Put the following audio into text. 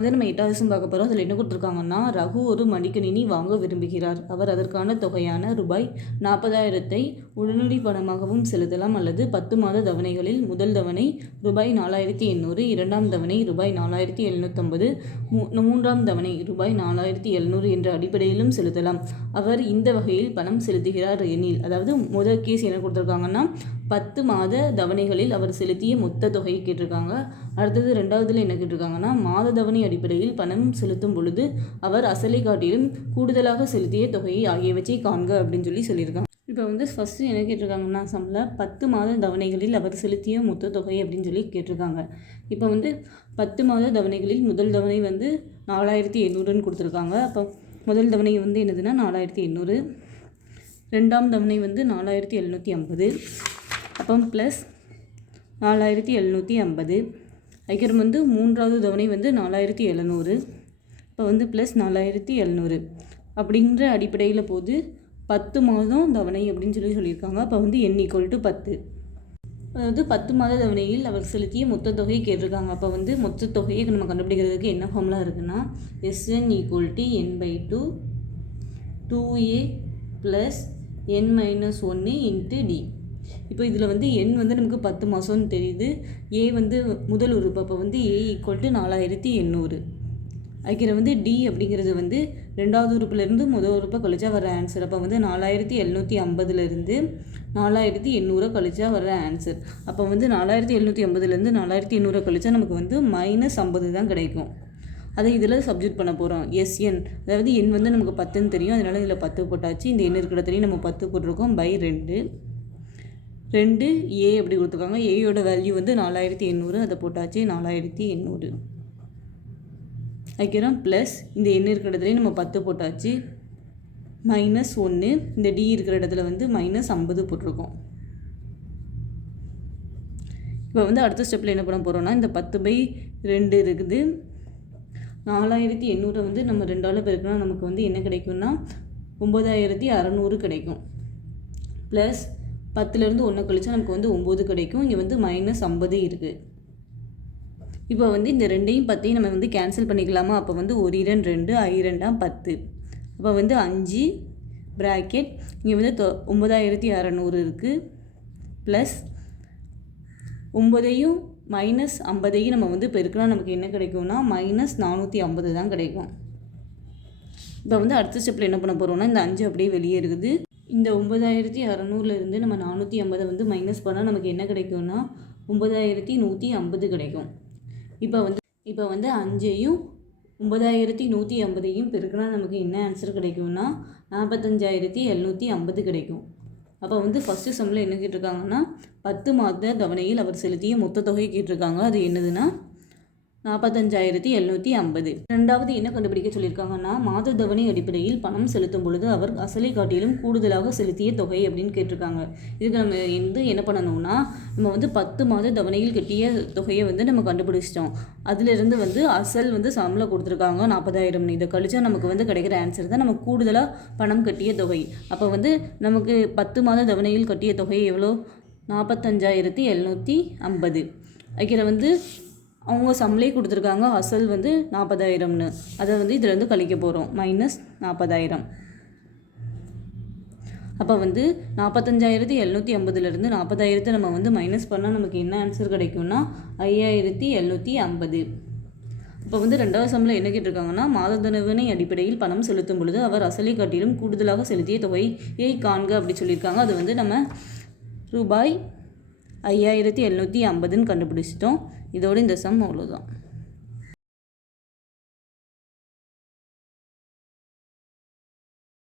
வந்து நம்ம 8வது சம் பார்க்க போகிறோம். அதில் என்ன கொடுத்துருக்காங்கன்னா, ரகு ஒரு மடிக்கணினி வாங்க விரும்புகிறார். அவர் அதற்கான தொகையான ரூபாய் 40,000 உடனடி பணமாகவும் செலுத்தலாம் அல்லது 10 மாத தவணைகளில் முதல் தவணை ரூபாய் 4,800, இரண்டாம் தவணை ரூபாய் 4,750, மூன்றாம் தவணை ரூபாய் 4,700 என்ற அடிப்படையிலும் செலுத்தலாம். அவர் இந்த வகையில் பணம் செலுத்துகிறார் எனில், அதாவது முதல் கேஸ் என்ன கொடுத்துருக்காங்கன்னா 10 மாத தவணைகளில் அவர் செலுத்திய மொத்த தொகையை கேட்டிருக்காங்க. அடுத்தது ரெண்டாவதுல என்ன கேட்டிருக்காங்கன்னா, மாத தவணை அடிப்படையில் பணம் செலுத்தும் பொழுது அவர் அசலை காட்டிலும் கூடுதலாக செலுத்திய தொகையை ஆகியவற்றை காண்க அப்படின்னு சொல்லியிருக்காங்க. இப்போ வந்து ஃபஸ்ட்டு என்ன கேட்டிருக்காங்கன்னா, சம்மில் 10 மாத தவணைகளில் அவர் செலுத்திய மொத்த தொகை அப்படின்னு சொல்லி கேட்டிருக்காங்க. இப்போ வந்து 10 மாத தவணைகளில் முதல் தவணை வந்து 4,800ன்னு கொடுத்துருக்காங்க. அப்போ முதல் தவணை வந்து என்னதுன்னா 4,800, ரெண்டாம் தவணை வந்து 4,750, அப்போ ப்ளஸ் 4,750. அதுக்கப்புறம் வந்து மூன்றாவது தவணை வந்து 4,700, இப்போ வந்து ப்ளஸ் 4,700 அப்படிங்கிற அடிப்படையில் போது 10 மாதம் தவணை அப்படின்னு சொல்லியிருக்காங்க. அப்போ வந்து n = 10. அதாவது 10 மாத தவணையில் அவர் செலுத்திய மொத்த தொகையை கேட்டிருக்காங்க. அப்போ வந்து மொத்த தொகையை நம்ம கண்டுபிடிக்கிறதுக்கு என்ன ஃபார்முலா இருக்குன்னா, Sn = n/2 2a + n - 1 × d. இப்போ இதில் வந்து n வந்து நமக்கு 10 மாதம்னு தெரியுது. a வந்து முதல் உறுப்பு, அப்போ வந்து a = 4,800. அதுக்கு வந்து d அப்படிங்கிறது வந்து ரெண்டாவது உறுப்புலேருந்து முதல் உறுப்பை கழிச்சா வர ஆன்சர். அப்போ வந்து 4,750லேருந்து 4,800 கழிச்சா வர ஆன்சர். அப்போ வந்து 4,750லேருந்து 4,800 கழிச்சா நமக்கு வந்து -50 தான் கிடைக்கும். அதை இதில் சப்ஜெக்ட் பண்ண போகிறோம். Sn, அதாவது n வந்து நமக்கு 10ன்னு தெரியும், அதனால் இதில் 10 போட்டாச்சு. இந்த n இருக்கிற இடத்துலையும் நம்ம 10 போட்டிருக்கோம். /2 a அப்படி கொடுத்துருக்காங்க. ஏயோட வேல்யூ வந்து 4,800, அதை போட்டாச்சு 4,800. அதுக்கப்புறம் ப்ளஸ் இந்த n இருக்கிற இடத்துலையும் நம்ம 10 போட்டாச்சு. -1, இந்த d இருக்கிற இடத்துல வந்து -50 போட்டிருக்கோம். இப்போ வந்து அடுத்த ஸ்டெப்பில் என்ன பண்ண போகிறோம்னா, இந்த 10/2 இருக்குது. 4,800 வந்து நம்ம 2ஆல் பெருக்கினா நமக்கு வந்து என்ன கிடைக்கும்னா 9,600 கிடைக்கும். ப்ளஸ் 10லேருந்து 1 கழிச்சா நமக்கு வந்து 9 கிடைக்கும். இங்கே வந்து -50 இருக்குது. இப்போ வந்து இந்த 2ஐயும் 10ஐயும் நம்ம வந்து கேன்சல் பண்ணிக்கலாமா? அப்போ வந்து 1 2 2 I 2 10. அப்போ வந்து 5 ப்ராக்கெட் இங்கே வந்து 9,600 இருக்குது. ப்ளஸ் 9ஐயும் -50ஐயும் நம்ம வந்து பெருக்கினா நமக்கு என்ன கிடைக்கும்னா -450 தான் கிடைக்கும். இப்போ வந்து அடுத்த ஸ்டெப்பில் என்ன பண்ண போகிறோம்னா, இந்த 5 அப்படியே வெளியே இருக்குது. இந்த 9,600லேருந்து நம்ம 450 வந்து மைனஸ் பண்ணால் நமக்கு என்ன கிடைக்கும்னா 9,150 கிடைக்கும். இப்போ வந்து 5ஐயும் 9,150ஐயும் பெருக்கினா நமக்கு என்ன ஆன்சர் கிடைக்கும்னா 45,750 கிடைக்கும். அப்போ வந்து ஃபஸ்ட்டு சம்மில் என்ன கேட்டிருக்காங்கன்னா, 10 மாத தவணையில் அவர் செலுத்திய மொத்த தொகை கேட்டிருக்காங்க. அது என்னதுன்னா 45,750. ரெண்டாவது என்ன கண்டுபிடிக்க சொல்லியிருக்காங்கன்னா, மாத தவணை அடிப்படையில் பணம் செலுத்தும் பொழுது அவர் அசலை காட்டிலும் கூடுதலாக செலுத்திய தொகை அப்படின்னு கேட்டிருக்காங்க. இதுக்கு நம்ம என்ன பண்ணணும்னா, நம்ம வந்து 10 மாத தவணையில் கட்டிய தொகையை வந்து நம்ம கண்டுபிடிச்சிட்டோம். அதிலிருந்து வந்து அசல் வந்து சம்மில் கொடுத்துருக்காங்க 40,000. இதை கழிச்சா நமக்கு வந்து கிடைக்கிற ஆன்சர் தான் நம்ம கூடுதலாக பணம் கட்டிய தொகை. அப்போ வந்து நமக்கு 10 மாத தவணையில் கட்டிய தொகை எவ்வளோ? 45,750. அதுக்கு வந்து அவங்க சம்மிலே கொடுத்துருக்காங்க அசல் வந்து 40,000ன்னு. அதை வந்து இதிலேருந்து கழிக்க போகிறோம். -40,000. அப்போ வந்து 45,750லேருந்து 40,000 நம்ம வந்து மைனஸ் பண்ணால் நமக்கு என்ன ஆன்சர் கிடைக்கும்னா 5,750. இப்போ வந்து ரெண்டாவது சம்மில் என்ன கேட்டிருக்காங்கன்னா, மாத தவணை அடிப்படையில் பணம் செலுத்தும் பொழுது அவர் அசலை காட்டிலும் கூடுதலாக செலுத்திய தொகையை காண்க அப்படி சொல்லியிருக்காங்க. அது வந்து நம்ம ரூபாய் 5,750ன்னு கண்டுபிடிச்சிட்டோம். இதோடு இந்த சம் அவ்வளோதான்.